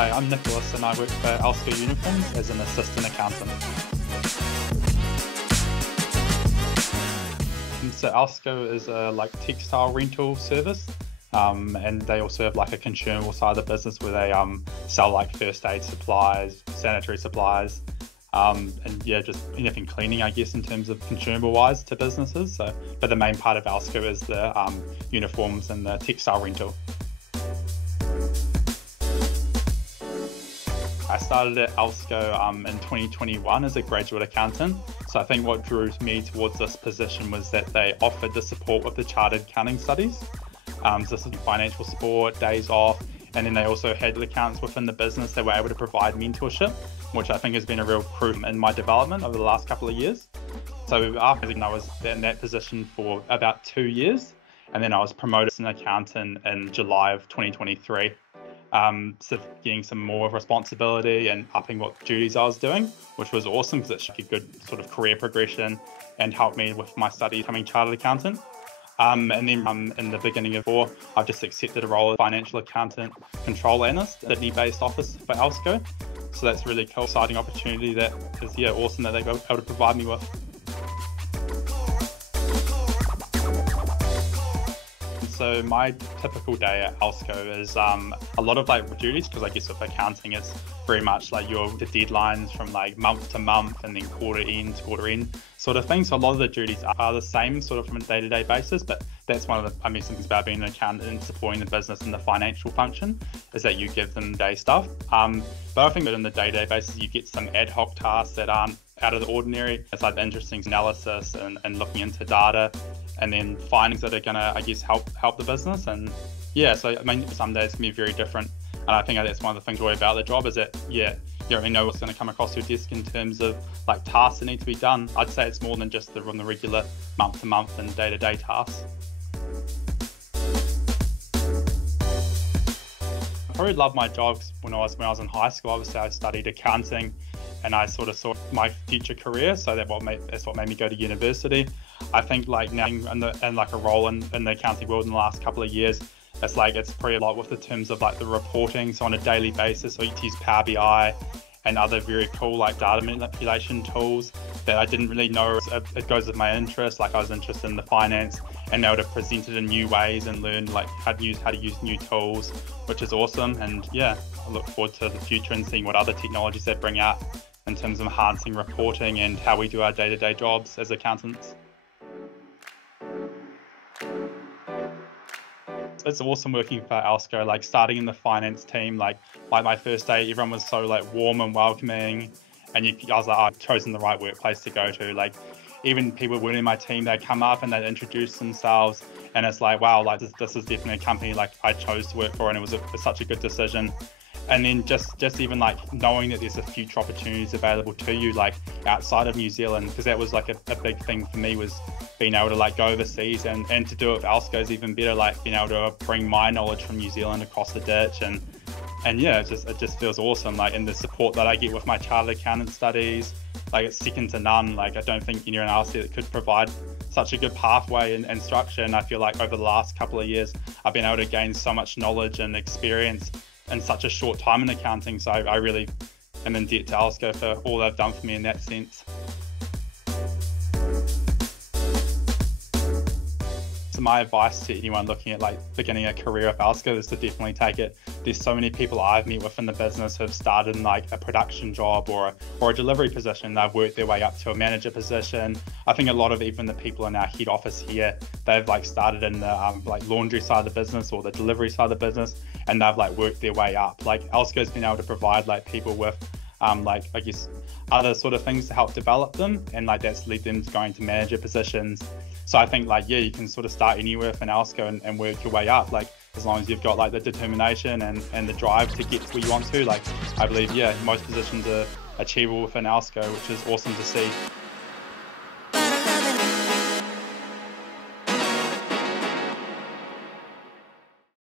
Hi, I'm Nicholas and I work for Alsco Uniforms as an assistant accountant. So Alsco is a textile rental service, and they also have a consumable side of the business where they sell first aid supplies, sanitary supplies, and just anything cleaning, I guess, in terms of consumable wise to businesses. But the main part of Alsco is the uniforms and the textile rental. I started at Alsco in 2021 as a graduate accountant. So I think what drew me towards this position was that they offered the support with the chartered accounting studies. So this is financial support, days off, and then they also had accountants within the business that were able to provide mentorship, which I think has been a real proof in my development over the last couple of years. So after I was in that position for about 2 years, and then I was promoted as an accountant in July of 2023. So getting some more responsibility and upping what duties I was doing, which was awesome because it's a good sort of career progression and helped me with my study becoming chartered accountant. And then in the beginning of I've just accepted a role as Financial Accountant Control Analyst at the Sydney-based office for Alsco. So that's really cool, exciting opportunity that is awesome that they've been able to provide me with. So my typical day at Alsco is a lot of duties, because I guess with accounting it's very much the deadlines from month to month and then quarter end to quarter end sort of thing. So a lot of the duties are the same sort of from a day-to-day basis, but that's one of the amazing things about being an accountant and supporting the business in the financial function is that you give them day stuff. But I think that in the day-to-day basis you get some ad hoc tasks that aren't out of the ordinary. It's the interesting analysis and looking into data, and then findings that are going to, I guess, help the business. And so I mean, some days can be very different. And I think that's one of the things I enjoy about the job is that, you don't really know what's going to come across your desk in terms of tasks that need to be done. I'd say it's more than just the regular month to month and day-to-day tasks. I probably loved my job because when I was in high school, obviously I studied accounting and I sort of saw my future career. So that's what made me go to university. I think now in a role in the accounting world in the last couple of years, it's pretty a lot with the terms of the reporting. So on a daily basis, I use Power BI and other very cool data manipulation tools that I didn't really know. It goes with my interest. I was interested in the finance and able to present it in new ways and learn how to use new tools, which is awesome. And I look forward to the future and seeing what other technologies they bring out in terms of enhancing reporting and how we do our day-to-day jobs as accountants. It's awesome working for Alsco, starting in the finance team, my first day, everyone was so warm and welcoming, and I was I've chosen the right workplace to go to. Even people who weren't in my team, they'd come up and they'd introduce themselves, and it's wow, this is definitely a company I chose to work for, and it was such a good decision. And then just even knowing that there's a future opportunities available to you outside of New Zealand, because that was a big thing for me, was being able to go overseas and to do it with Alsco is even better, being able to bring my knowledge from New Zealand across the ditch, and it just feels awesome. And the support that I get with my chartered accountant studies, it's second to none. I don't think anyone else that could provide such a good pathway and structure. And I feel over the last couple of years I've been able to gain so much knowledge and experience in such a short time in accounting. So I really am in debt to Alsco for all they've done for me in that sense. So my advice to anyone looking at beginning a career with Alsco is to definitely take it. There's so many people I've met within the business who have started in a production job or a delivery position. They've worked their way up to a manager position. I think a lot of even the people in our head office here, they've started in the laundry side of the business or the delivery side of the business, and they've worked their way up. Alsco's been able to provide people with I guess other sort of things to help develop them, and that's led them to going to manager positions. So I think you can sort of start anywhere within Alsco and work your way up, as long as you've got the determination and the drive to get to where you want to. I believe most positions are achievable within Alsco, which is awesome to see.